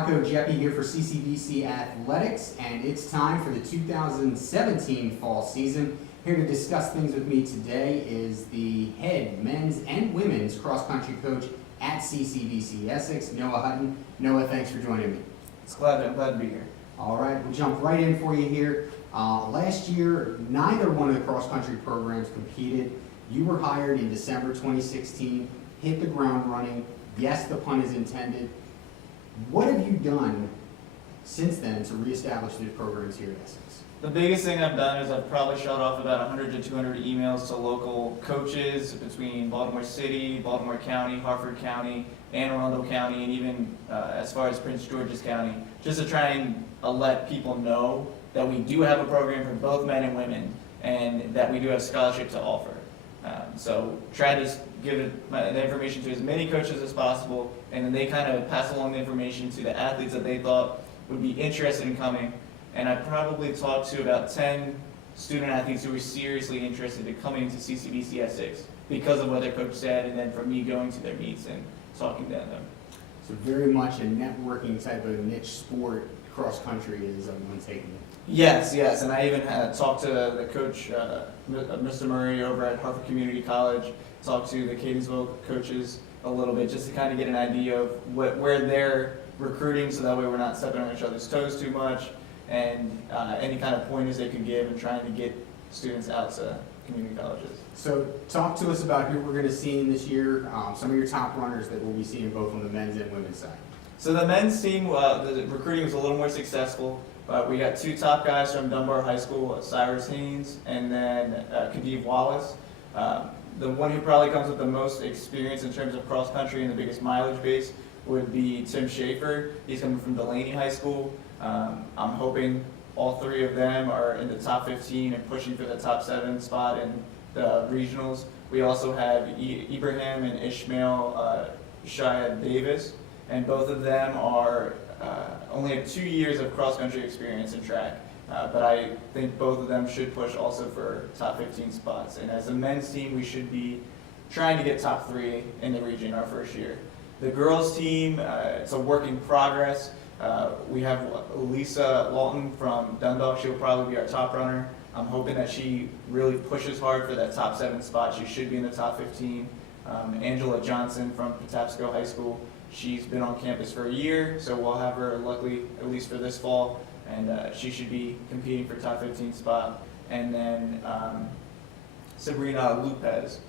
Rocco Jeppy here for CCVC Athletics, and it's time for the 2017 fall season. Here to discuss things with me today is the head men's and women's cross-country coach at CCVC Essex, Noah Hutton. Noah, thanks for joining me. I'm glad to be here. All right, we'll jump right in for you here. Last year, neither one of the cross-country programs competed. You were hired in December 2016, hit the ground running. Yes, the pun is intended. What have you done since then to reestablish these programs here at Essex? The biggest thing I've done is I've probably shot off about 100 to 200 emails to local coaches between Baltimore City, Baltimore County, Harford County, Anne Arundel County, and even as far as Prince George's County, just to try and let people know that we do have a program for both men and women, and that we do have scholarship to offer. So try to give the information to as many coaches as possible, and then they kind of pass along the information to the athletes that they thought would be interested in coming. And I probably talked to about 10 student athletes who were seriously interested in coming to CCVC Essex because of what their coach said, and then from me going to their meets and talking to them. So very much a networking type of niche sport, cross country is one taking it. Yes, and I even had talked to the coach, Mr. Murray over at Harford Community College, talked to the Catonsville coaches a little bit just to kind of get an idea of where they're recruiting, so that way we're not stepping on each other's toes too much, and any kind of pointers they could give and trying to get students out to community colleges. So talk to us about who we're going to see in this year, some of your top runners that we'll be seeing both on the men's and women's side. So the men's team, the recruiting was a little more successful. We got two top guys from Dunbar High School, Cyrus Haynes and then Khadif Wallace. The one who probably comes with the most experience in terms of cross country and the biggest mileage base would be Tim Schaefer. He's coming from Delaney High School. I'm hoping all three of them are in the top 15 and pushing for the top 7 spot in the regionals. We also have Ibrahim and Ishmael Shia Davis, and both of them are only have 2 years of cross-country experience in track, but I think both of them should push also for top 15 spots. And as a men's team, we should be trying to get top 3 in the region our first year. The girls team, it's a work in progress. We have Lisa Lawton from Dundalk. She'll probably be our top runner. I'm hoping that she really pushes hard for that top 7 spot. She should be in the top 15. Angela Johnson from Patapsco High School. She's been on campus for a year, so we'll have her luckily at least for this fall, and she should be competing for top 15 spot. And then Sabrina Lopez,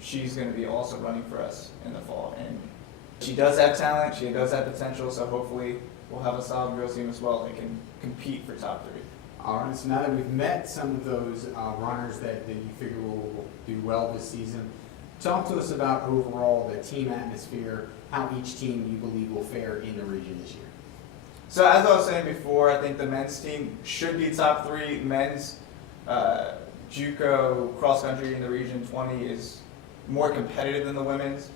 she's going to be also running for us in the fall. And she does have talent, she does have potential, so hopefully we'll have a solid girls team as well that can compete for top 3. All right, so now that we've met some of those runners that you figure will do well this season, talk to us about overall the team atmosphere, how each team you believe will fare in the region this year. So as I was saying before, I think the men's team should be top 3. Men's JUCO cross country in the region 20 is more competitive than the women's.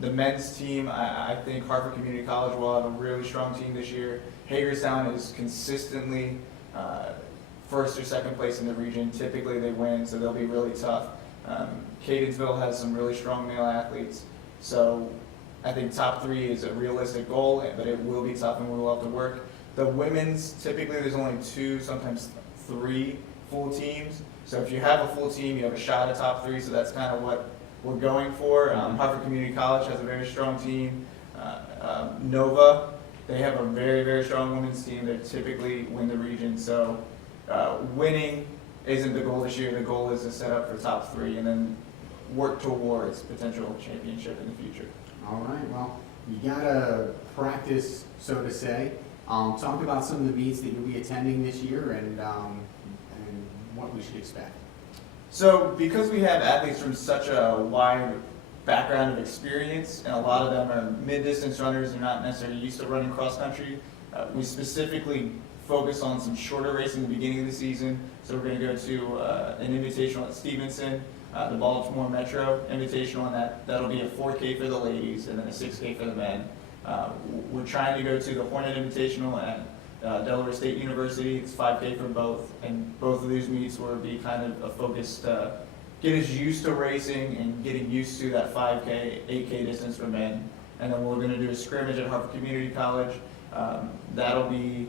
The men's team, I think Harford Community College will have a really strong team this year. Hagerstown is consistently first or second place in the region. Typically they win, so they'll be really tough. Catonsville has some really strong male athletes, so I think top 3 is a realistic goal, but it will be tough and we will have to work. The women's, typically there's only 2, sometimes 3 full teams. So if you have a full team, you have a shot at top 3, so that's kind of what we're going for. Harford Community College has a very strong team. Nova, they have a very, very strong women's team that typically win the region. So winning isn't the goal this year. The goal is to set up for top 3 and then work towards potential championship in the future. All right, well, you got to practice, so to say. Talk about some of the meets that you'll be attending this year and what we should expect. So because we have athletes from such a wide background of experience, and a lot of them are mid-distance runners and not necessarily used to running cross-country, we specifically focus on some shorter races in the beginning of the season. So we're going to go to an invitational at Stevenson, the Baltimore Metro Invitational, and that'll be a 4K for the ladies and then a 6K for the men. We're trying to go to the Hornet Invitational at Delaware State University. It's 5K for both, and both of these meets will be kind of a focus to get us used to racing and getting used to that 5K, 8K distance for men. and then we're gonna do a scrimmage at Harvard Community College. That'll be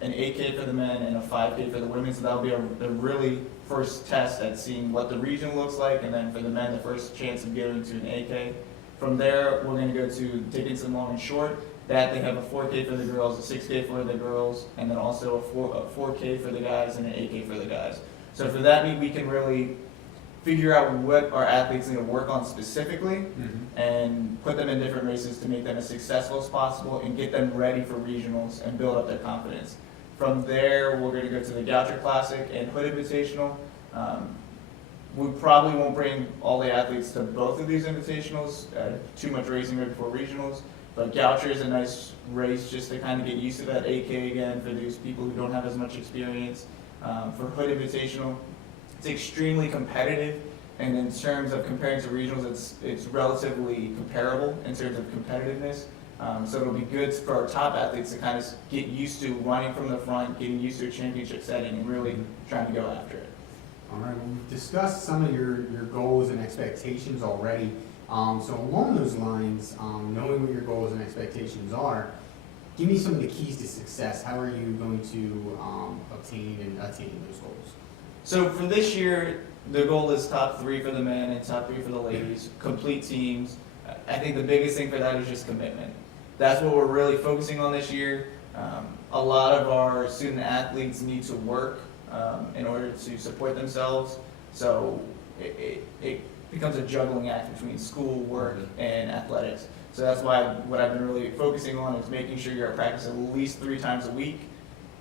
an 8K for the men and a 5K for the women, so that'll be a really first test at seeing what the region looks like, and then for the men, the first chance of getting to an 8K. From there, we're gonna go to Dickinson Long and Short. That they have a 4K for the girls, a 6K for the girls, and then also a 4K for the guys and an 8K for the guys. So for that meet, we can really figure out what our athletes need to work on specifically and put them in different races to make them as successful as possible and get them ready for regionals and build up their confidence. From there, we're going to go to the Goucher Classic and Hood Invitational. We probably won't bring all the athletes to both of these invitationals, too much racing right before regionals, but Goucher is a nice race just to kind of get used to that 8K again for these people who don't have as much experience. For Hood Invitational, it's extremely competitive, and in terms of comparing to regionals, it's relatively comparable in terms of competitiveness. So it'll be good for our top athletes to kind of get used to running from the front, getting used to a championship setting, and really trying to go after it. All right, well, we've discussed some of your goals and expectations already. So along those lines, knowing what your goals and expectations are, give me some of the keys to success. How are you going to obtain those goals? So for this year, the goal is top 3 for the men and top 3 for the ladies, complete teams. I think the biggest thing for that is just commitment. That's what we're really focusing on this year. A lot of our student athletes need to work in order to support themselves. So it becomes a juggling act between school, work, and athletics. So that's why what I've been really focusing on is making sure you're at practice at least 3 times a week.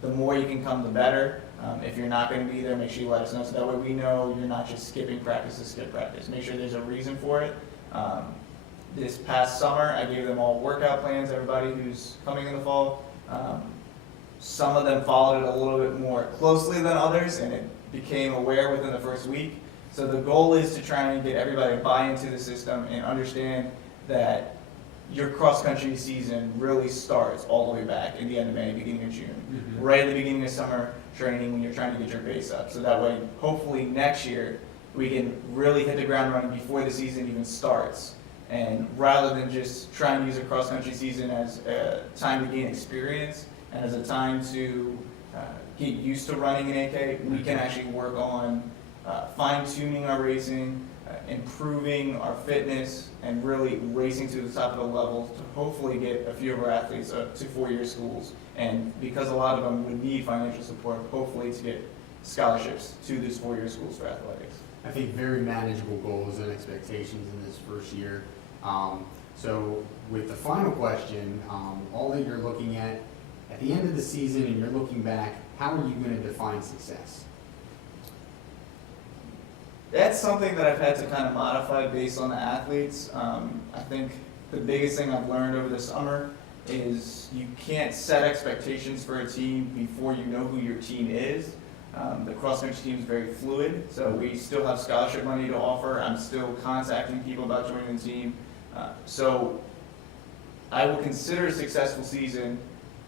The more you can come, the better. If you're not going to be there, make sure you let us know, so that way we know you're not just skipping practice to skip practice. Make sure there's a reason for it. This past summer, I gave them all workout plans, everybody who's coming in the fall. Some of them followed it a little bit more closely than others, and it became aware within the first week. So the goal is to try and get everybody to buy into the system and understand that your cross-country season really starts all the way back in the end of May, beginning of June. Right at the beginning of summer training when you're trying to get your base up. So that way, hopefully next year, we can really hit the ground running before the season even starts. And rather than just try and use a cross-country season as a time to gain experience and as a time to get used to running an 8K, we can actually work on fine-tuning our racing, improving our fitness, and really racing to the top of the level to hopefully get a few of our athletes to 4-year schools. And because a lot of them would need financial support, hopefully to get scholarships to these 4-year schools for athletics. I think very manageable goals and expectations in this first year. So with the final question, all that you're looking at the end of the season and you're looking back, how are you going to define success? That's something that I've had to kind of modify based on the athletes. I think the biggest thing I've learned over the summer is you can't set expectations for a team before you know who your team is. The cross-country team is very fluid, so we still have scholarship money to offer. I'm still contacting people about joining the team. So I will consider a successful season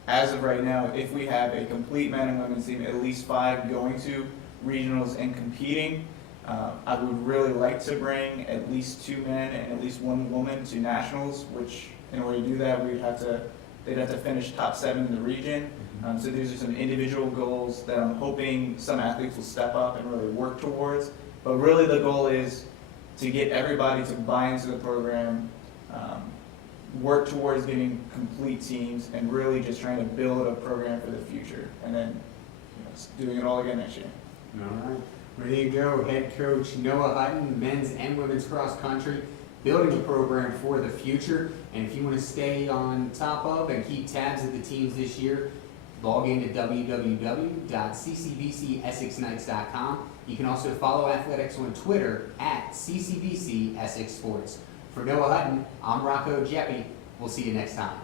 as of right now if we have a complete men and women's team, at least 5 going to regionals and competing. I would really like to bring at least 2 men and at least 1 woman to nationals, which in order to do that, they'd have to finish top 7 in the region. So these are some individual goals that I'm hoping some athletes will step up and really work towards. But really the goal is to get everybody to buy into the program, work towards getting complete teams, and really just trying to build a program for the future. And then doing it all again next year. All right. There you go, head coach Noah Hutton, men's and women's cross country, building a program for the future. And if you want to stay on top of and keep tabs of the teams this year, log in to www.ccbcsxknights.com. You can also follow athletics on Twitter at ccbcsxsports. For Noah Hutton, I'm Rocco Jeppy. We'll see you next time.